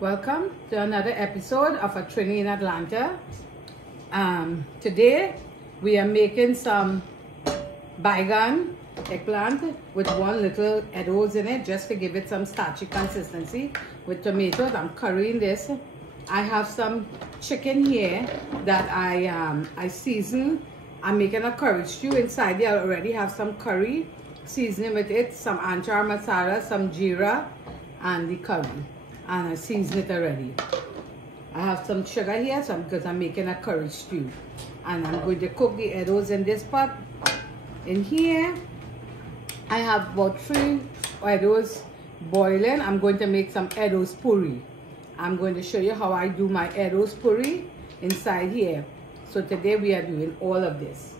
Welcome to another episode of A Trini in Atlanta. Today we are making some bigan eggplant with one little eddoes in it just to give it some starchy consistency with tomatoes. I'm currying this. I have some chicken here that I season. I'm making a curry stew. Inside there I already have some curry seasoning with it, some anchar masala, some jeera, and the curry. And I season it already. I have some sugar here because I'm making a curry stew. And I'm going to cook the eddoes in this pot. In here, I have about 3 eddoes boiling. I'm going to make some eddoes puri. I'm going to show you how I do my eddoes puri inside here. So today we are doing all of this.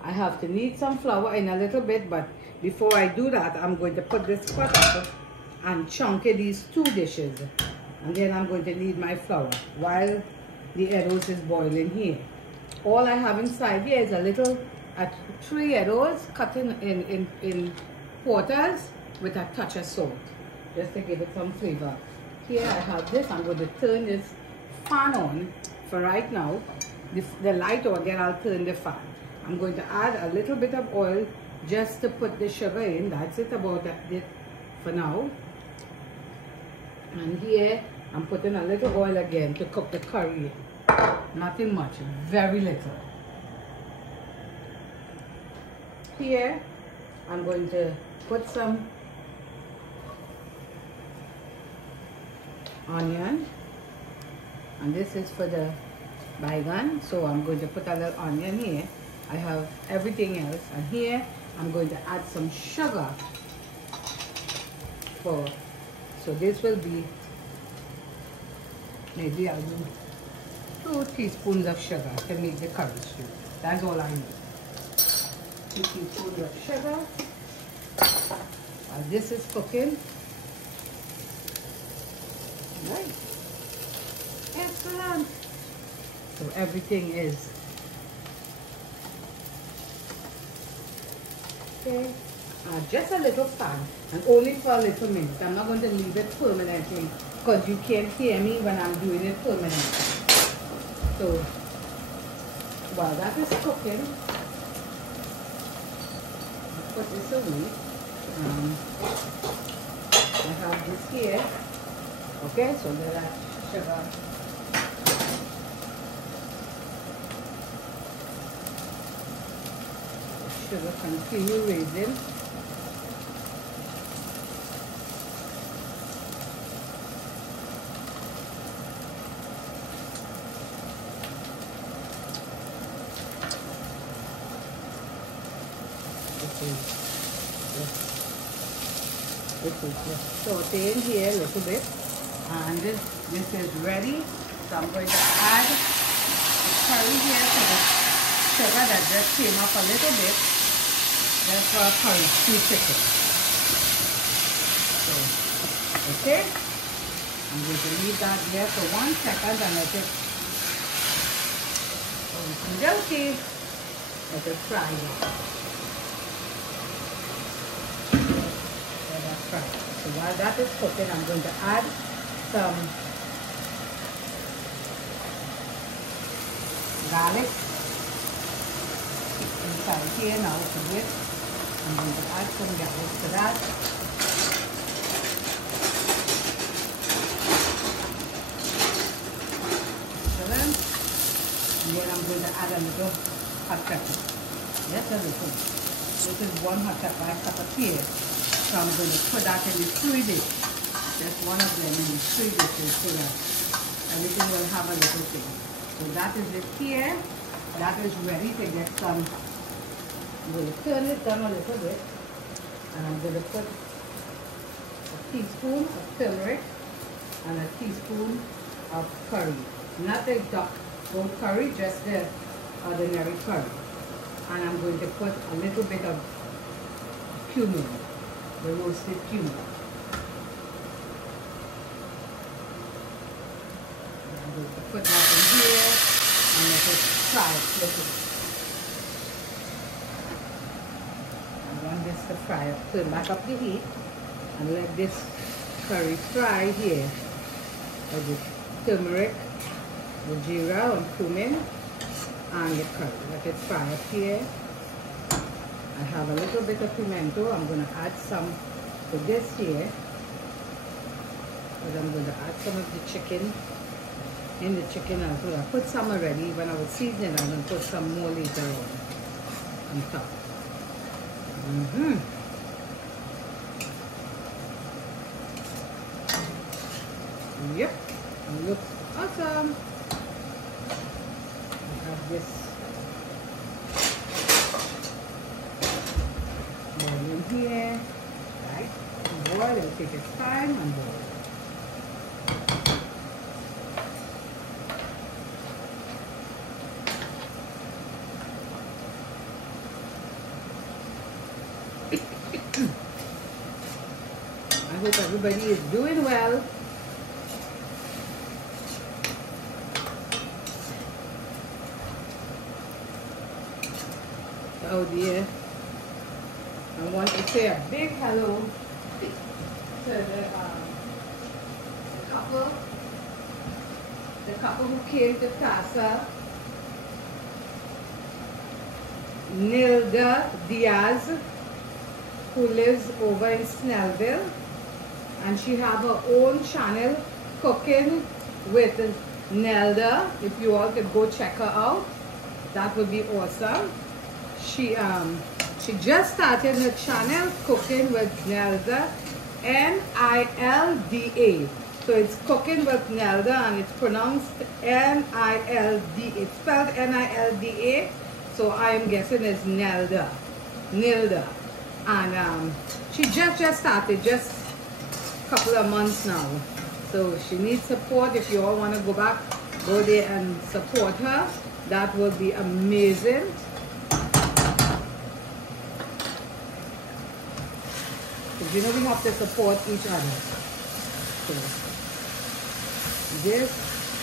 I have to knead some flour in a little bit, but before I do that, I'm going to put this pot up and chunky these 2 dishes, and then I'm going to knead my flour while the eddoes is boiling here. All I have inside here is a little 3 eddoes cut in quarters with a touch of salt just to give it some flavor. Here I have this. I'm going to turn this fan on for right now, the light on, then I'll turn the fan. I'm going to add a little bit of oil just to put the sugar in. That's it, about it for now. And here I'm putting a little oil again to cook the curry. Nothing much, very little. Here I'm going to put some onion, and this is for the bigan, so I'm going to put a little onion here. I have everything else, and here I'm going to add some sugar so this will be, maybe I'll do 2 teaspoons of sugar to make the curry stew. That's all I need. 2 teaspoons of sugar. While this is cooking, right? Excellent. So everything is okay. Just a little fan, and only for a little minute. I'm not going to leave it permanently because you can't hear me when I'm doing it permanently. So while that is cooking, I'll put this away. I have this here. Okay, so there are sugar. Sugar continue raising. This is just sauteing here a little bit, and this is ready. So I'm going to add the curry here to the sugar that just came up a little bit. That's for curry stew chicken. So, okay, I'm going to leave that there for 1 second and let it let it fry. So while that is cooking, I'm going to add some garlic inside here now to it. I'm going to add some garlic to that. Excellent. And then I'm going to add a little hot pepper. Just a little. This is 1 hot pepper I cut up here. So I'm going to put that in the 3 dishes. Just one of them in the 3 dishes so that everything will have a little thing. So that is it here. That is ready to get some. I'm going to turn it down a little bit. And I'm going to put a teaspoon of turmeric and a teaspoon of curry. Not the duck goat curry, just the ordinary curry. And I'm going to put a little bit of cumin. The roasted cumin. I'm going to put that in here and let it fry a little. I want this to fry up. Turn back up the heat and let this curry fry here of the turmeric, the jeera and cumin, and the curry. Let it fry up here. I have a little bit of pimento. I'm going to add some to this here. But I'm going to add some of the chicken in the chicken as well. I put some already. When I was seasoning, I'm going to put some more later on top. Yep, it looks awesome. I have this boiling here. Right, boil. It will take its time and boil. I hope everybody is doing well. Oh dear. I want to say a big hello to the couple who came to Casa. Nilda Diaz, who lives over in Snellville, and she have her own channel, Cooking with Nelda. If you all could go check her out, that would be awesome. She just started her channel, Cooking with Nelda, N-I-L-D-A. So it's Cooking with Nelda, and it's pronounced N-I-L-D. It's spelled N-I-L-D-A. So I am guessing it's Nilda. And she just started, just a couple of months now. So she needs support. If you all want to go there and support her, that would be amazing. Because you know we have to support each other. So this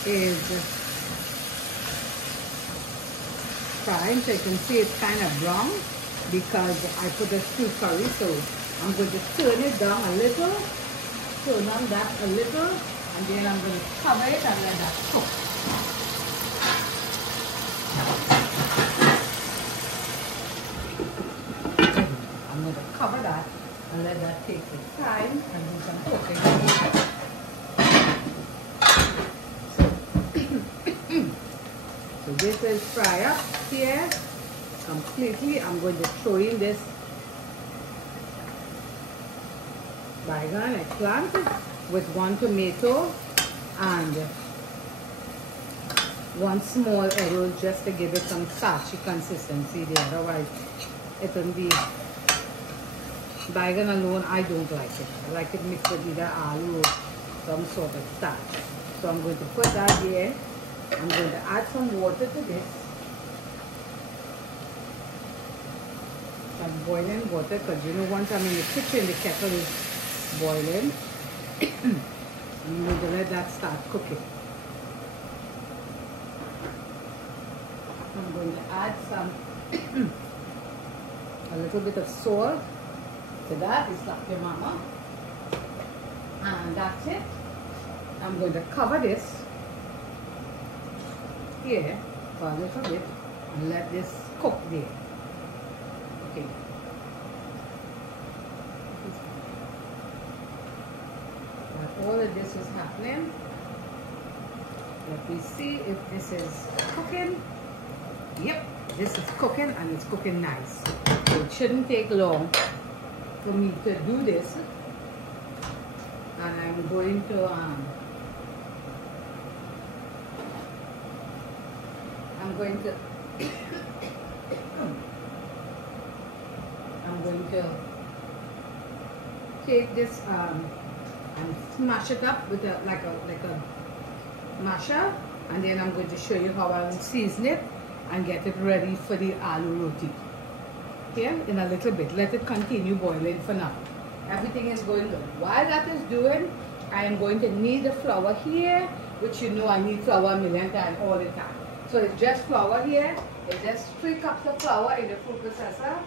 is frying, so you can see it's kind of brown because I put a stew curry. So I'm going to turn it down a little, turn on that a little, and then I'm going to cover it and let that cook. I'm going to cover that and let that take its time and do some cooking. So this is fry up here completely. I'm going to throw in this bigan eggplant with 1 tomato and 1 small eddoes, just to give it some starchy consistency there. Otherwise it will be bigan alone. I don't like it. I like it mixed with either aloo or some sort of starch. So I'm going to put that here. I'm going to add some water to this. Some boiling water, because you know once I'm in the kitchen, the kettle is boiling. I'm going to let that start cooking. I'm going to add some, a little bit of salt to that. It's like your mama. And that's it. I'm going to cover this here for a little bit and let this cook there. Okay. While all of this is happening, let me see if this is cooking. Yep, this is cooking, and it's cooking nice. So it shouldn't take long for me to do this. And I'm going to take this and smash it up with like a masher, and then I'm going to show you how I'll season it and get it ready for the aloo roti. Here in a little bit. Let it continue boiling for now. Everything is going good. While that is doing, I am going to knead the flour here, which you know I need flour a million times all the time. So it's just flour here. It's just 3 cups of flour in the food processor,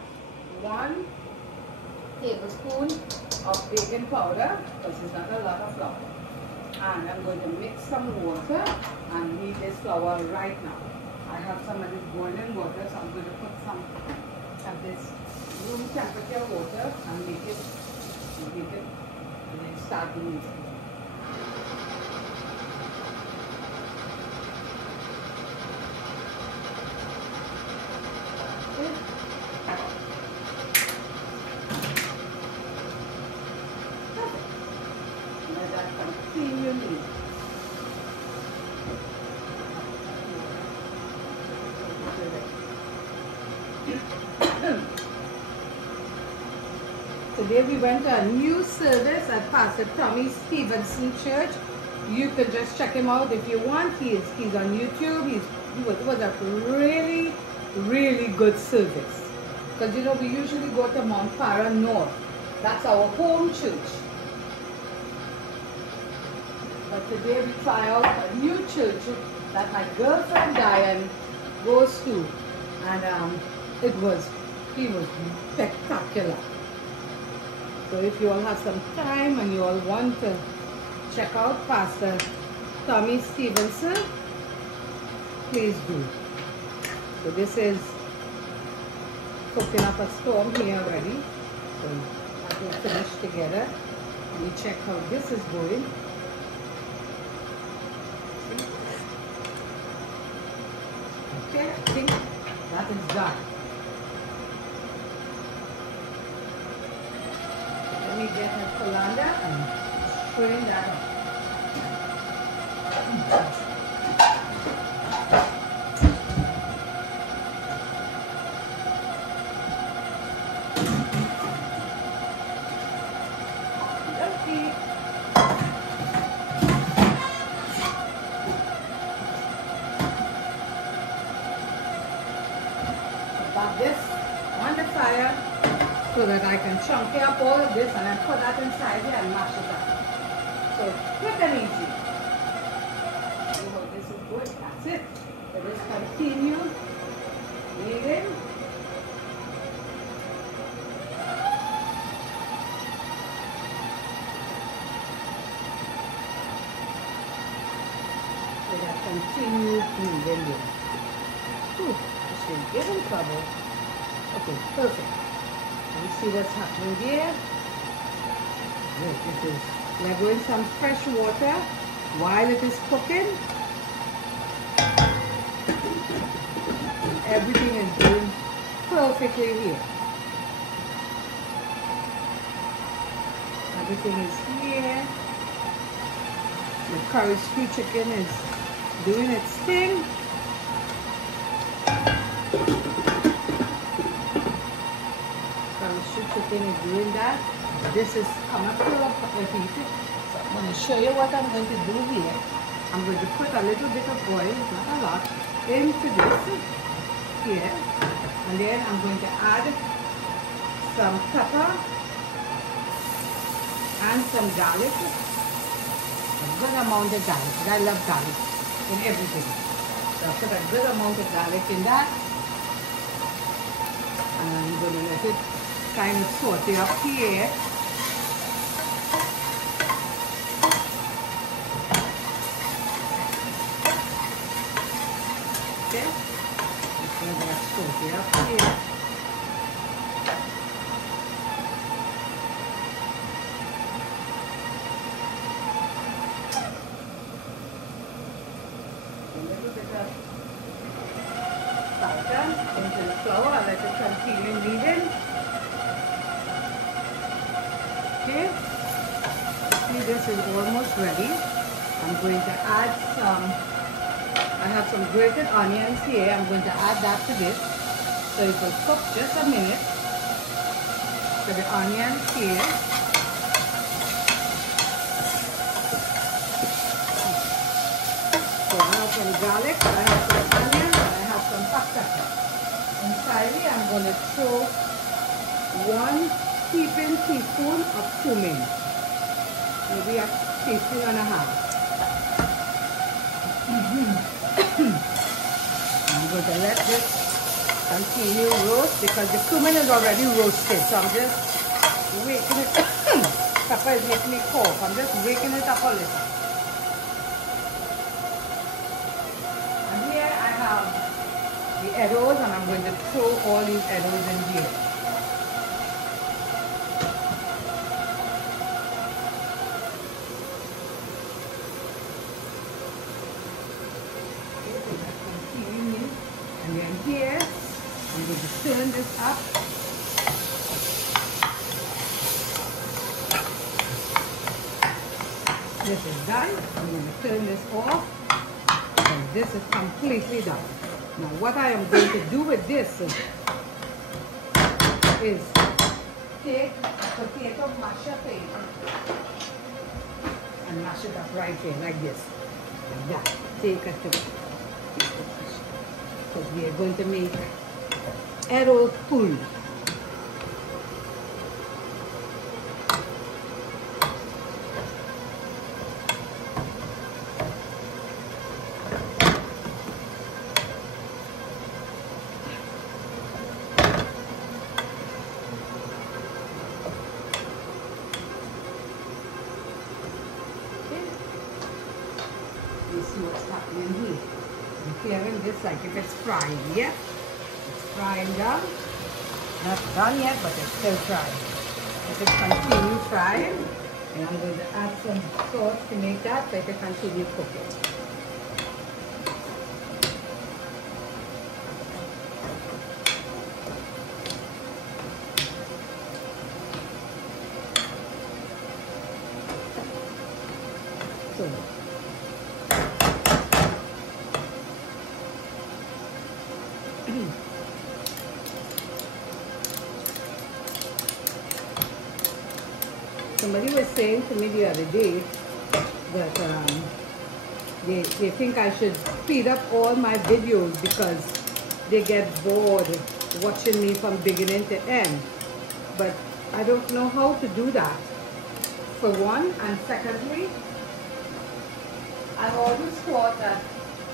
1 tablespoon of baking powder, because it's not a lot of flour, And I'm going to mix some water and knead this flour right now. I have some of this boiling water, so I'm going to put some of this room temperature water and make it, and then start kneading. Today we went to a new service at Pastor Tommy Stevenson Church. You can just check him out if you want. He's on YouTube. It was a really good service. Because you know we usually go to Mount Para North. That's our home church. But today we try out a new church that my girlfriend Diane goes to, and he was spectacular. So if you all have some time and you all want to check out Pastor Tommy Stevenson, please do. So this is cooking up a storm here already. So that will finish together. Let me check how this is going. Okay, I think that is done. Let me get my colander and strain that up. Got this on the fire so that I can chunk up all of this and then put that inside here and mash it up. So quick and easy. See how this is good? That's it. So just continue kneading. So that continue kneading. Whew. Get in trouble. Okay, perfect. Let me see what's happening here. Good, we're going some fresh water while it is cooking. And everything is doing perfectly here. Everything is here. The curry stew chicken is doing its thing. Chicken is doing that. This is coming up to a heat. So I'm going to show you what I'm going to do here. I'm going to put a little bit of oil, not a lot, into this here. And then I'm going to add some pepper and some garlic. A good amount of garlic. I love garlic in everything. So I put a good amount of garlic in that. And I'm going to let it kind of saute up here. Okay, just let that saute up here. A little bit of butter into the flour. Let it continue kneading. Okay, see this is almost ready. I'm going to add I have some grated onions here. I'm going to add that to this. So it will cook just a minute. So the onions here. So I have some garlic, I have some onions, and I have some hot pepper. And finally I'm going to throw 1 heaping teaspoon of cumin, maybe a teaspoon and a half. I'm going to let this continue roast because the cumin is already roasted, so I'm just waking it. Pepper is making me cough. I'm just waking it up a little. have the eddoes, and I'm going to throw all these eddoes in here. And then here, I'm going to turn this up. This is done. I'm going to turn this off. And this is completely done. Now what I am going to do with this is take a potato masher thing and mash it up right here like this. Like that. Take a thing. So we are going to make eddo puri. You see what's happening here. I'm clearing this like if it's frying, yeah? It's frying down. Not done yet, but it's still frying. Let it continue frying. And I'm going to add some sauce to make that, let it continue cooking. So, somebody was saying to me the other day that they think I should speed up all my videos because they get bored watching me from beginning to end. But I don't know how to do that, for one. And secondly, I always thought that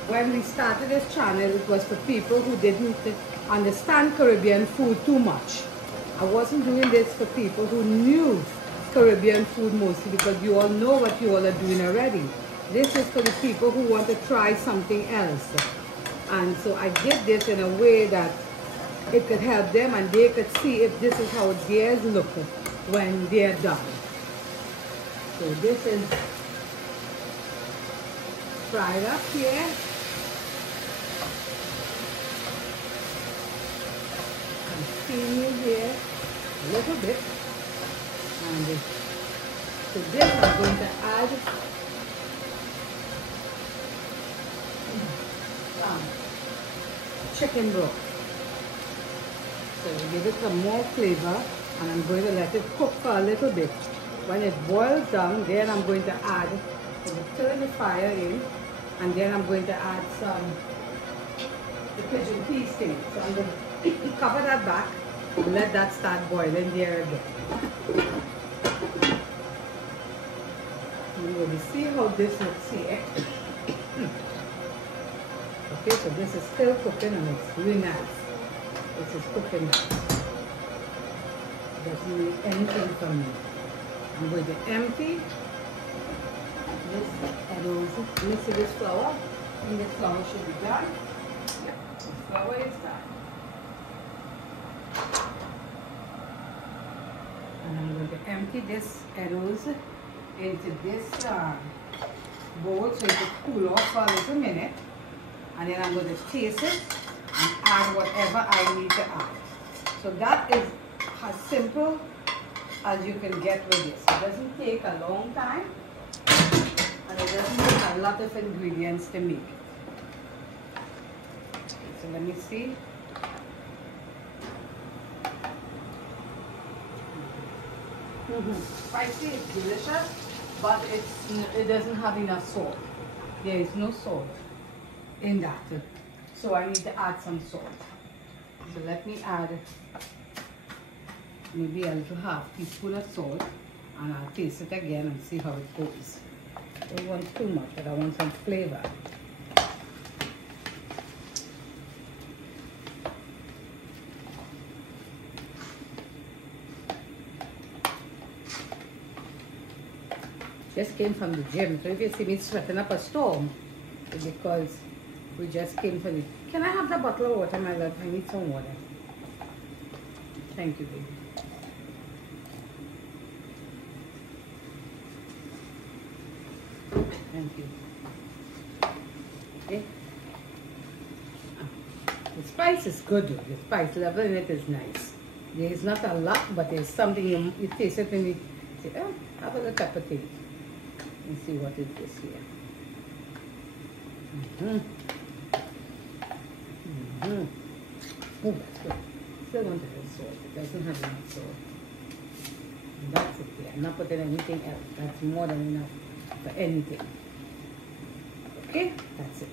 when we started this channel, it was for people who didn't understand Caribbean food too much. I wasn't doing this for people who knew Caribbean food mostly, because you all know what you all are doing already. This is for the people who want to try something else. And so I did this in a way that it could help them and they could see if this is how theirs look when they're done. So this is fried up here. Continue here a little bit. And to this I'm going to add chicken broth. So give it some more flavor, and I'm going to let it cook for a little bit. When it boils down, then I'm going to add, turn the fire in, and then I'm going to add the pigeon peas thing. So I'm going to cover that back and let that start boiling there again. You will see how this looks here. Okay, so this is still cooking and it's really nice. This is cooking nice. Doesn't need anything from me. I'm going to empty this eddoes. Let me see this flour. I think this flour should be done. Yep, the flour is done. And I'm going to empty this eddoes into this bowl so it will cool off for a little minute. And then I'm going to taste it and add whatever I need to add. So that is as simple as you can get with this. It doesn't take a long time, and it doesn't take a lot of ingredients to make. Okay, so let me see. Spicy is delicious, but it doesn't have enough salt. There is no salt in that, so I need to add some salt. So let me add maybe a little half teaspoon of salt, and I'll taste it again and see how it goes. I don't want too much, but I want some flavor. Just came from the gym, so if you see me sweating up a storm, it's because we just came from Can I have the bottle of water, my love? I need some water. Thank you, baby. Thank you. Okay. The spice is good. The spice level in it is nice. There is not a lot, but there's something you taste it and you say, oh, have a little pepper taste. And see what it is here. Oh, that's good. Still don't have salt. It doesn't have enough salt. And that's it there. I'm not putting anything else. That's more than enough for anything. Okay, that's it.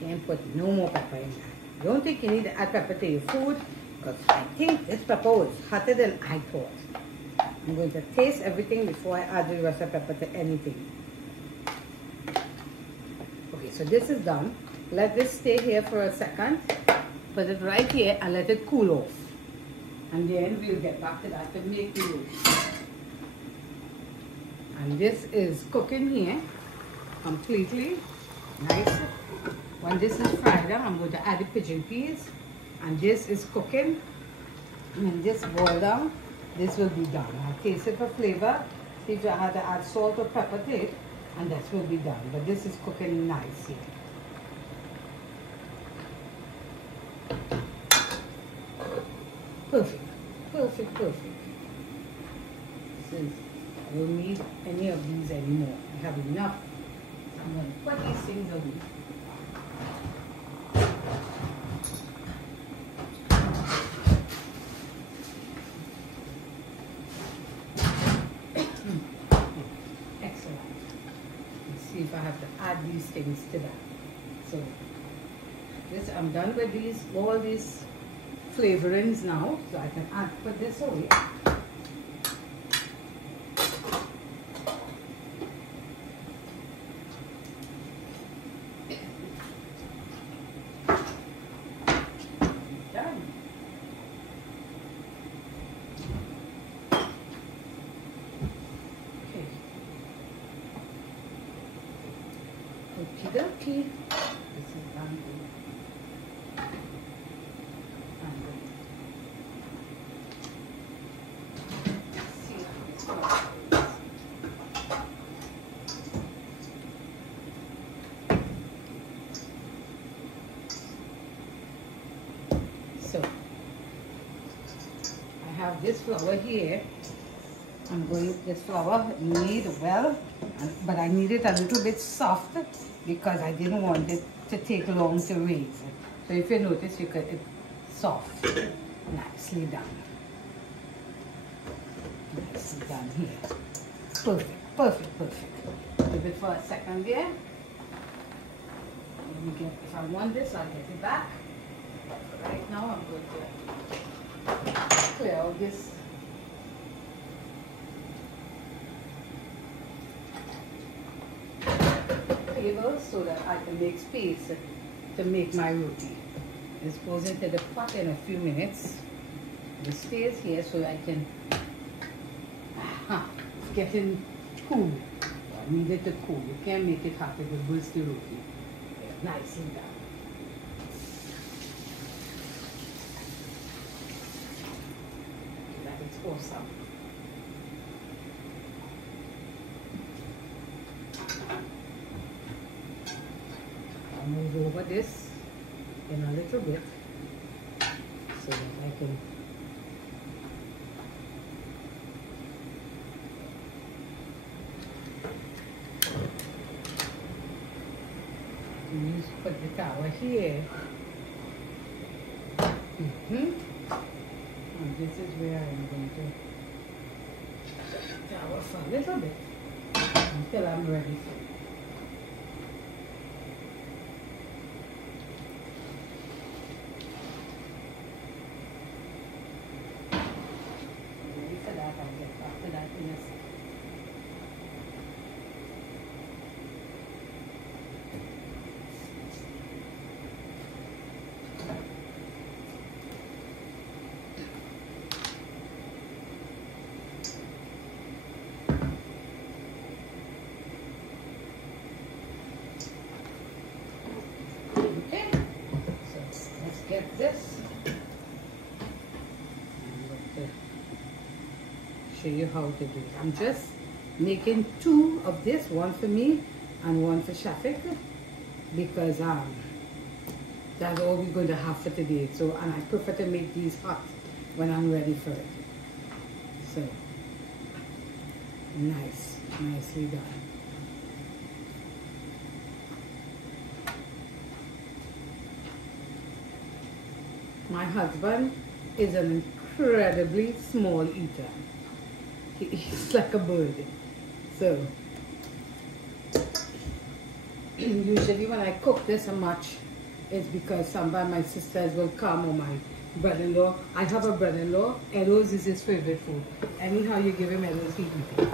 Can't put no more pepper in that. Don't think you need to add pepper to your food, because I think this pepper was hotter than I thought. I'm going to taste everything before I add the rest of pepper to anything. Okay, so this is done. Let this stay here for a second. Put it right here and let it cool off. And then we'll get back to that to make the roast. And this is cooking here completely nice. When this is fried up, I'm going to add the pigeon peas. And this is cooking. And this boil down, this will be done. I'll taste it for flavor. See if I had to add salt or pepper to it. And that will be done. But this is cooking nice here. Perfect. Perfect, perfect. This is, I don't need any of these anymore. I have enough. I'm going to put these things away. Excellent. Let's see if I have to add these things to that. So this, I'm done with these, all these flavorings now, so I can put this away. Done. Okay. Okie dokie. This is done. So I have this flour here. This flour made well, but I need it a little bit soft because I didn't want it to take long to raise. So if you notice, it's soft, nicely done. Nicely done here. Perfect, perfect, perfect. Give it for a second there. Let me get, if I want this, I'll get it back. Right now, I'm going to clear all this. Table so that I can make space to make my roti. This goes into the pot in a few minutes. This stays here so I can it's getting cool. I need it to cool. You can't make it hot, it will burst the roti. Nicely done. That is awesome. I'll move over this in a little bit so that I can put the tower here. And this is where I'm going to put the tower for a little bit until I'm ready. Ready for that, I'll get back to that in a second. get this. I'm going to show you how to do it. I'm just making 2 of this, one for me and one for Shafik, because that's all we're going to have for today. So, and I prefer to make these hot when I'm ready for it. So, nicely done. My husband is an incredibly small eater. He eats like a bird. So, usually when I cook this much, it's because somebody, my sisters will come, or my brother-in-law. I have a brother-in-law. Eddoes is his favorite food. Anyhow you give him eddoes, he eats it.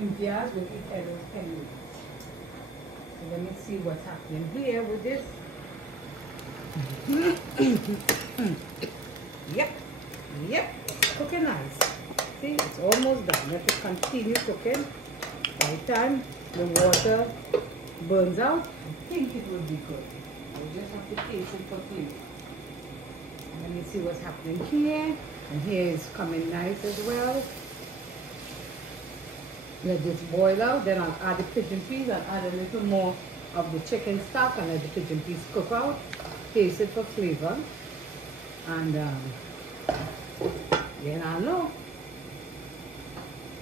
Indians will eat eddoes anyway. So let me see what's happening here with this. Yep, cooking nice. See, it's almost done. Let it continue cooking. By the time the water burns out, I think it will be good. We just have to taste it completely. Let me see what's happening here. And here is coming nice as well. Let this boil out. Then I'll add the pigeon peas and add a little more of the chicken stock and let the pigeon peas cook out. Taste it for flavor. And then I'll know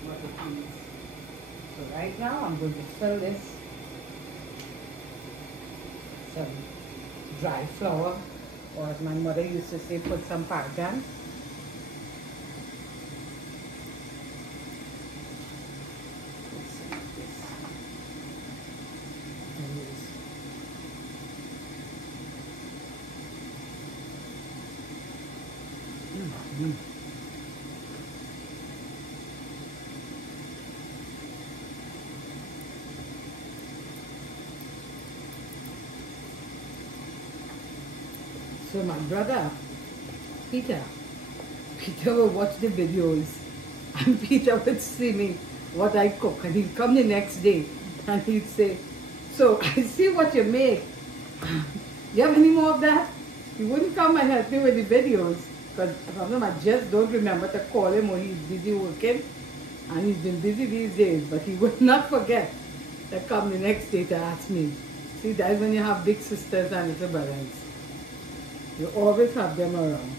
what it is. So right now I'm going to fill this some dry flour, or as my mother used to say, put some bigan. So my brother, Peter will watch the videos, and Peter would see me what I cook, and he'd come the next day and he'd say, so I see what you make. Do you have any more of that? He wouldn't come and help me with the videos, because sometimes I just don't remember to call him when he's busy working, and he's been busy these days, but he would not forget to come the next day to ask me. See, that's when you have big sisters and little brothers. You always have them around.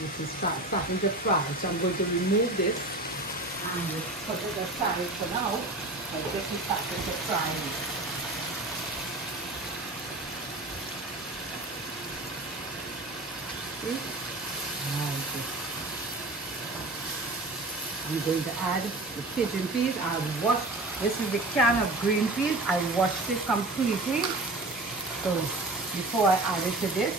This is starting to fry, so I'm going to remove this and put it aside for now. But this is starting to fry. See? I'm going to add the pigeon peas. I've washed, this is the can of green peas. I washed it completely. So before I add it to this,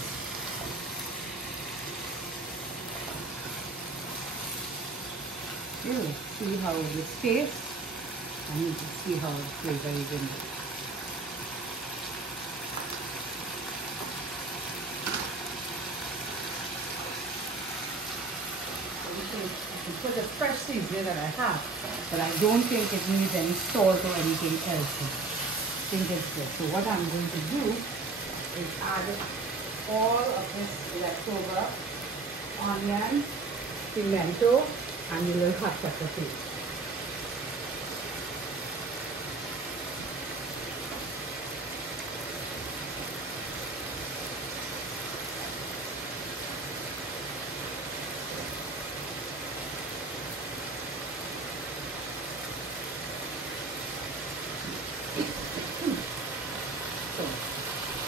you see how this tastes, and you can see how the flavor is in it. Put the fresh seasoning that I have, but I don't think it needs any salt or anything else. I think it's good. So what I'm going to do is add all of this leftover onion, pimento, and a little hot pepper paste.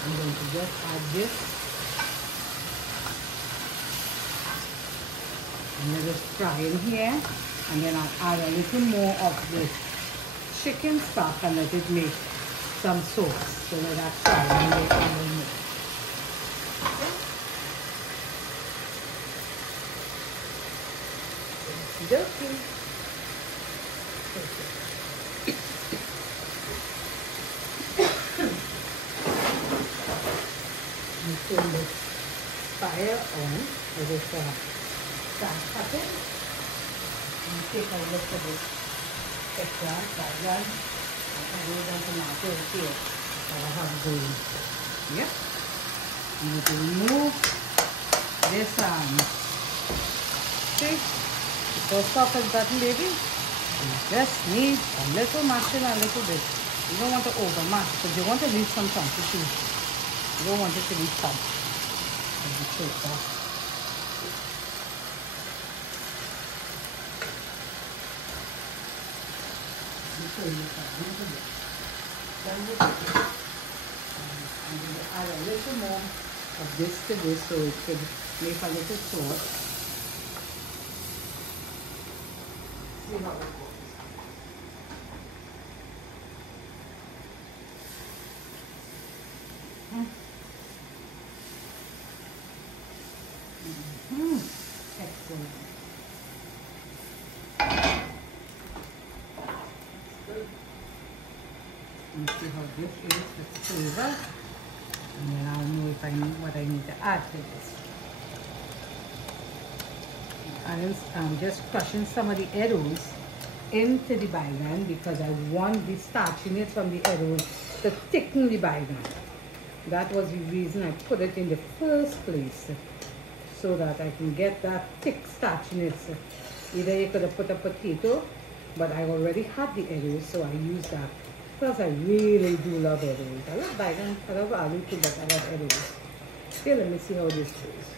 I'm going to just add this and let it fry in here, and then I'll add a little more of the chicken stock and let it make some sauce. So let that fry and make a little more. Okay. Turn the fire on with this start cutting and take a look at it. eggplant, bigan, and those and tomatoes here that I have going. Yep. You need to remove this see, it's so soft as that, baby. You just need a little mashing, a little bit. You don't want to over mash because you want to leave some chunky too. You don't want it to be tough. Let me take that. Let me show you something. I'm going to add a little more of this to this so it could make a little sauce. See how it goes. Excellent. Let me see how this is with flavor. And then I'll know if I need what I need to add to this. I'm just crushing some of the eddoes into the bigan because I want the starchiness from the eddoes to thicken the bigan. That was the reason I put it in the first place, so that I can get that thick starchiness. Either you could have put a potato, but I already had the eddoes, so I used that. Plus, I really do love eddoes. I love bigan, I love aloo too, but I love eddoes. Okay, let me see how this goes.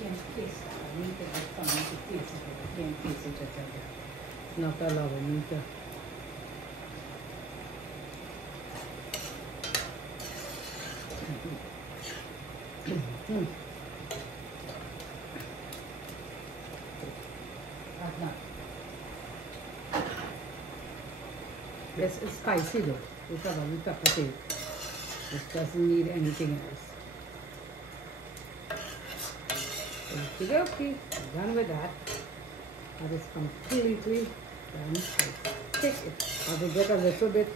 Can't taste that. I need to get someone to taste it, but I can't taste it just like that. It's not allowed. I need to. This is spicy though. This is a little pepper taste. This doesn't need anything else. Okay, okay, done with that. That is completely done. Take it. As it get a little bit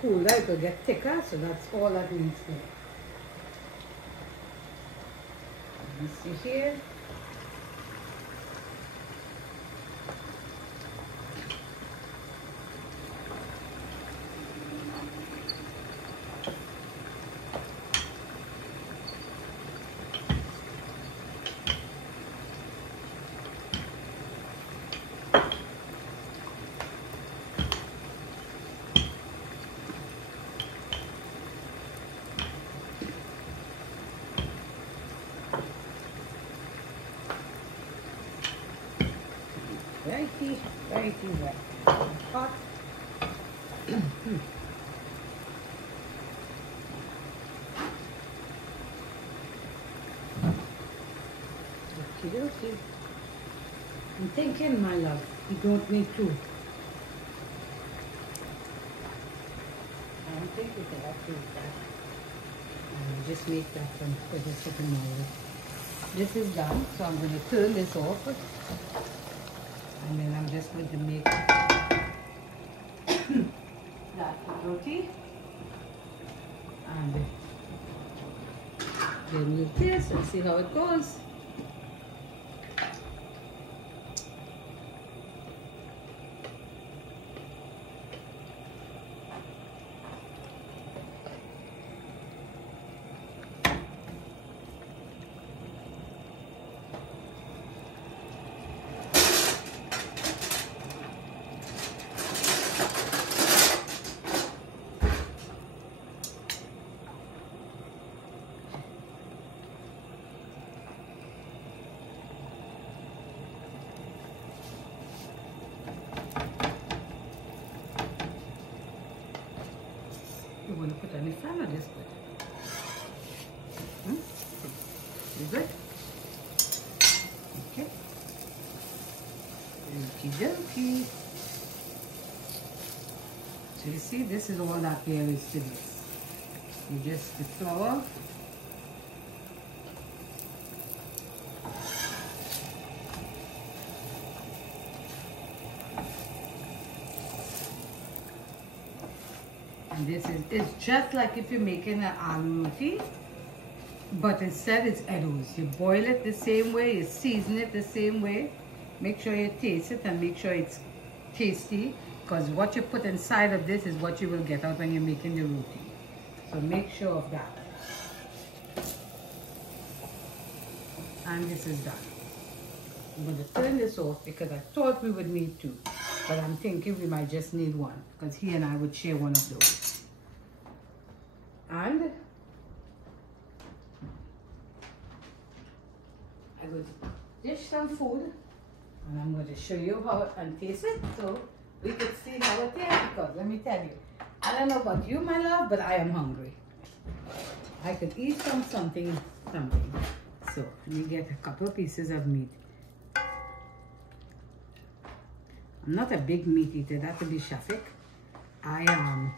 cooler, it will get thicker, so that's all that needs to be. Let me see here. Very wet. Hot. Okay. I'm thinking, my love, you don't need to. I don't think we can have to do that. Just make that one for the second tomorrow. This is done, so I'm going to turn this off. And then I'm just going to make that roti. And then with this and see how it goes. You want to put any fan on this good? You good? Okay. Okie dokie. So you see, this is all that there is to this. You just the flour. And this is, it's just like if you're making an aloo roti, but instead it's eddoes. You boil it the same way, you season it the same way. Make sure you taste it and make sure it's tasty, because what you put inside of this is what you will get out when you're making the roti. So make sure of that. And this is done. I'm going to turn this off because I thought we would need two, but I'm thinking we might just need one because he and I would share one of those. And I will dish some food and I'm going to show you how and taste it so we can see how it tastes, because let me tell you, I don't know about you, my love, but I am hungry. I could eat from something. So let me get a couple of pieces of meat. I'm not a big meat eater, that would be Shafik. I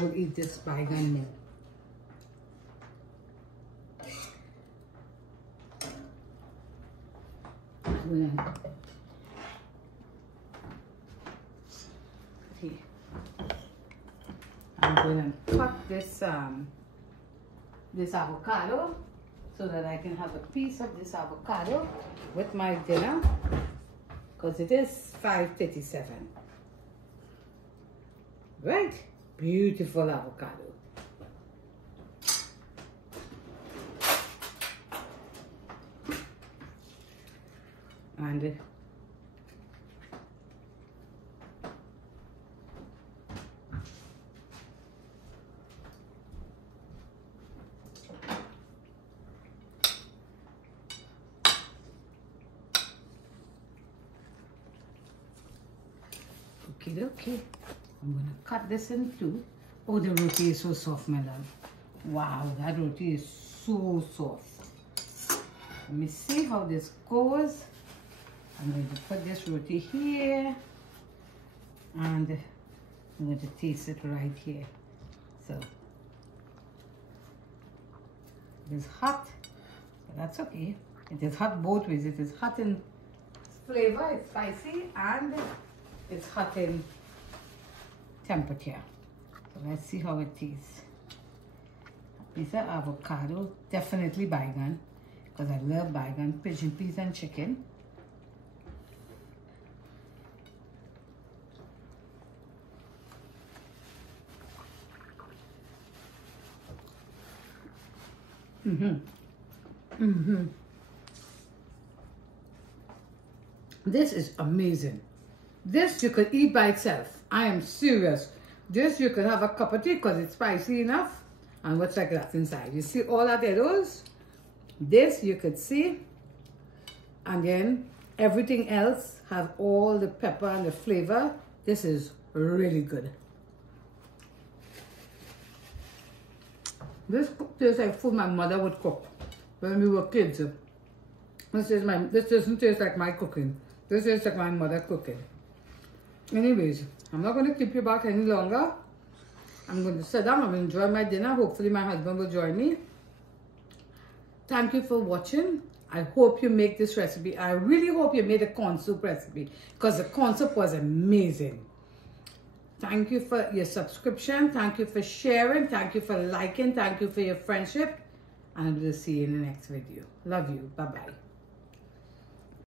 will eat this bigan meal. I'm going to cut this this avocado so that I can have a piece of this avocado with my dinner, because it is 5:37. Right? Beautiful avocado. And okay, I'm gonna cut this in two. Oh, the roti is so soft, my love. Wow, that roti is so soft. Let me see how this goes. I'm going to put this roti here and I'm going to taste it right here. So it is hot, but that's okay. It is hot both ways. It is hot in flavor, it's spicy, and it's hot in temperature. So let's see how it tastes. A piece of avocado, definitely bigan, because I love bigan, pigeon peas and chicken. This is amazing. This you could eat by itself. I am serious. This you could have a cup of tea because it's spicy enough. And what's like that inside? You see all that eddoes? This you could see. And then everything else have all the pepper and the flavor. This is really good. This tastes like food my mother would cook when we were kids. This doesn't taste like my cooking. This tastes like my mother cooking. Anyways, I'm not going to keep you back any longer. I'm going to sit down. I'm going to enjoy my dinner. Hopefully my husband will join me. Thank you for watching. I hope you make this recipe. I really hope you made a corn soup recipe, because the corn soup was amazing. Thank you for your subscription. Thank you for sharing. Thank you for liking. Thank you for your friendship. And we'll see you in the next video. Love you. Bye-bye.